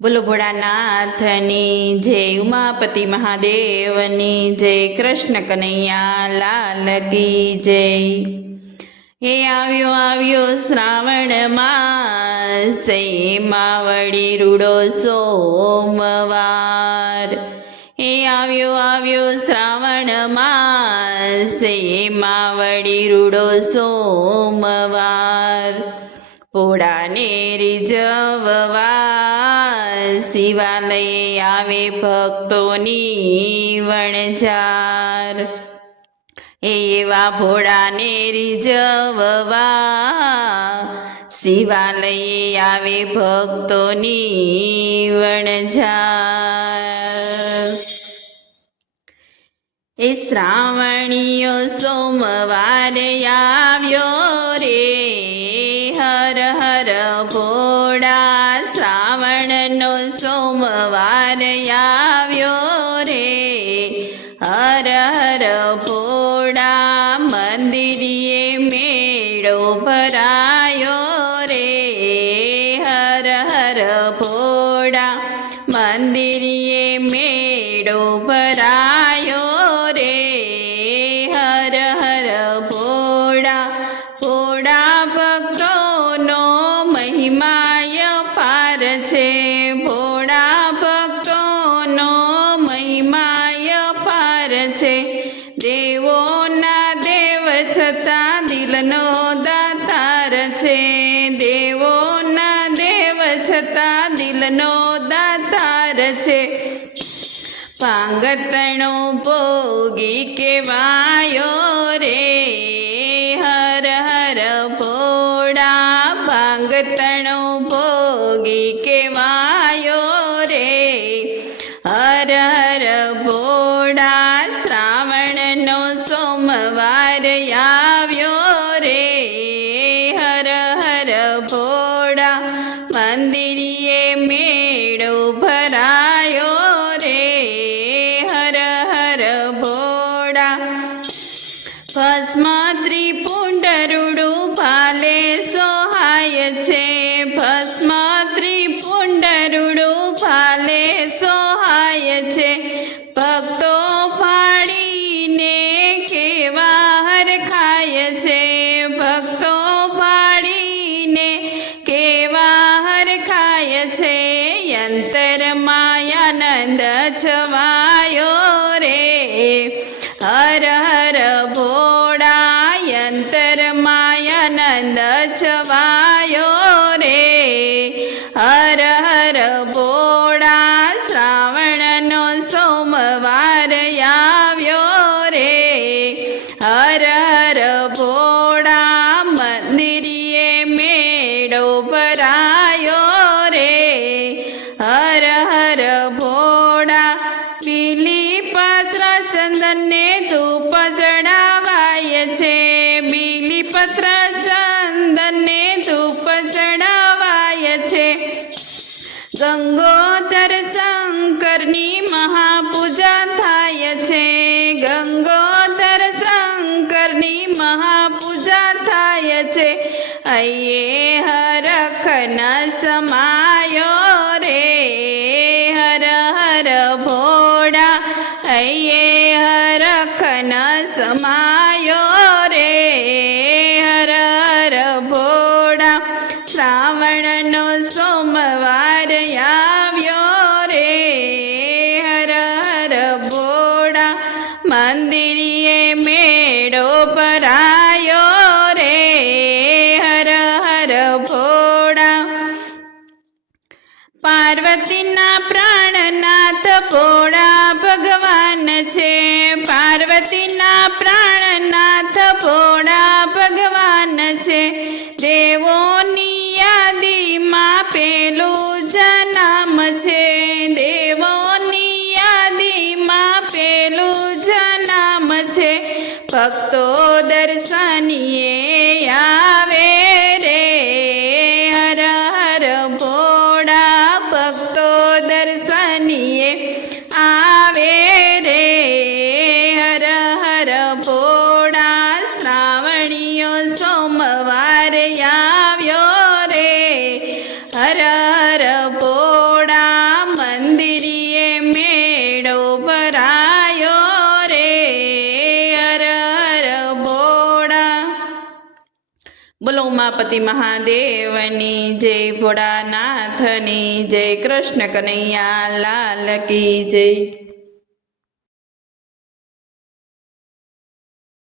બોલો ભોળાનાથની જય, ઉમાપતિ મહાદેવની જય, કૃષ્ણ કનૈયા લાલ કી જય. હે આવ્યો શ્રાવણ માસ, એમાં વળી રૂડો સોમવાર. હે આવ્યો શ્રાવણ માસ, એમાં વળી રૂડો સોમવાર. ભોળાને રીઝવવા શિવાલયે આવે ભક્તોની વણઝાર. એવા ભોળાને રીઝવવા શિવાલયે આવે ભક્તોની વણઝાર. એ શ્રાવણીયો સોમવાર આવ્યો રે, હર હર ભોળા. શ્રાવણનો સોમવાર આવ્યો રે, હર હર ભોળા. મંદિરીએ મેળો ભરાયો રે, હર હર ભોળા. મંદિરીએ મેળો ભરાયો રે, હર હર ભોળા. ભોળા ભક્તોનો મહિમાય પાર છે, ભોળા ભક્તોનો મહિમાય પાર છે. દેવોના દેવ છતાં દિલનો દાતાર છે, દેવોના દેવ છતાં દિલનો દાતાર છે. પાંગતણો ભોગી કહેવાયો રે, હર હર ભોળા. પાંગતણો ભોગી કહેવાયો રે, હર હર ભોળા. શ્રાવણનો સોમવાર આવ્યો રે, હર હર ભોળા. મંદિરીએ મેળો ભરાયો રે, હર હર ભોળા. ભસ્મ ત્રિપુંડરુડું ભાલે સોહાય છે, ભસ્મ ત્રિપુંડરુડું ભાલે સોહાય છે. ભક્તો ફાડીને કેવા હરખાય છે, ભક્તો ફાડીને કેવા હરખાય છે. અંતરમાં આનંદ છવાયો રે, હર હર ભોળા. અંતરમાં આનંદ છવાયો રે, હર હર ભોળા. શ્રાવણનો સોમવાર આવ્યો રે, હર હર ભોળા. મંદિરીએ મેળો ભરાયો રે, હર હર ભોળા. બીલીપત્ર ચંદનને ધૂપ ચડાવાય છે, બીલીપત્ર ચંદનને ધૂપ ચડાવાય છે. ગંગોધર શંકરની મહાપૂજા થાય છે, ગંગોધર શંકરની મહાપૂજા થાય છે. અયે હરખન સમાયો રે, હર હર ભોળા. અયે હરખન સમાયો રે, હર હર ભોળા. શ્રાવણનો સોમવાર આવ્યો રે, હર હર ભોળા. મંદિરીએ મેળો ભરાયો રે, હર હર ભોળા. પાર્વતીના પ્રાણનાથ ભોળા ભગવાન છે, પાર્વતીના પ્રાણનાથ ભોળા ભગવાન છે. દેવોની યાદીમાં પેલું જ નામ છે, દેવોની યાદીમાં પેલું જ નામ છે. ભક્તો દર્શનીએ આવે રે, હર હર ભોળા. ભક્તો દર્શનીએ આવે રે, હર હર ભોળા. શ્રાવણીયો સોમવાર આવ્યો બોલો ઉમાપતિ મહાદેવની જય, ભોળાનાથની જય, કૃષ્ણ કનૈયા લાલ કી જય.